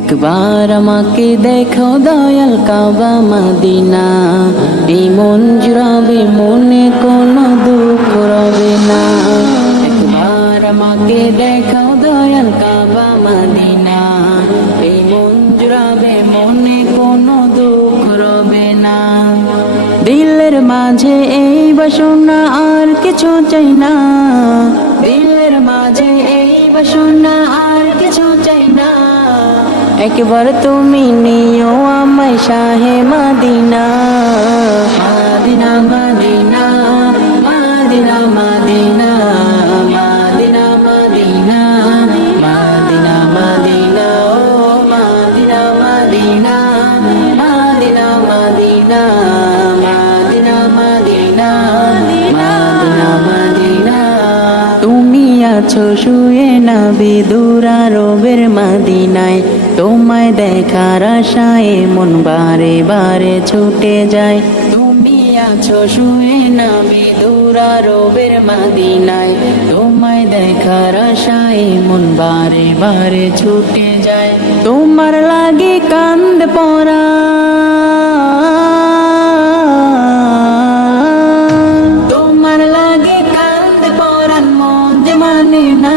একবার আমাকে দেখো দয়াল কাবা মাদিনা। এই মন জুড়াবে, মনে কোনো দুঃখ রবে না। একবার আমাকে দেখো দয়াল কাবা মাদিনা। এই মন জুড়াবে, মনে কোনো দুঃখ রবে না। দিলের মাঝে এই বাসনা আর কিছু চাই না। দিলের মাঝে এই বাসনা আর কিছু চাই না। একবার তুমি নিও আমায় শাহে মাদিনা মাদিনা মাদিনা মাদিনা মাদিনা মাদিনা মাদিনা মাদিনা মাদিনা ও মাদিনা মাদিনা মাদিনা মাদিনা মাদিনা মাদিনা মাদিনা মাদিনা তুমি আছো শুয়ে না বিদুরা রবের মাদিনায়, তোমায় দেখার আশায় মন বারে বারে ছুটে যায়। তুমি আছো শুয়ে না বিদুরা রবের মাদিনায়, তোমায় দেখার আশায় মন বারে বারে ছুটে যায়। তোমার লাগে কান্দ পড়া তোমার লাগে কান্দ পরান মন মানে না।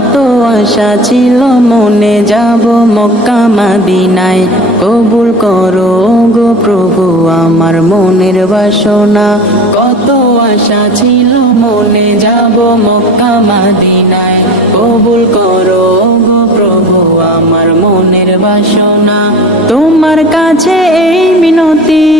কত আশা ছিল মনে যাব মক্কা মাদিনায়। কবুল করো গো প্রভু, আমার মনের বাসনা। কত আশা ছিল মনে যাব মক্কা মাদিনায়। কবুল করো গো প্রভু, আমার মনের বাসনা। তোমার কাছে এই মিনতি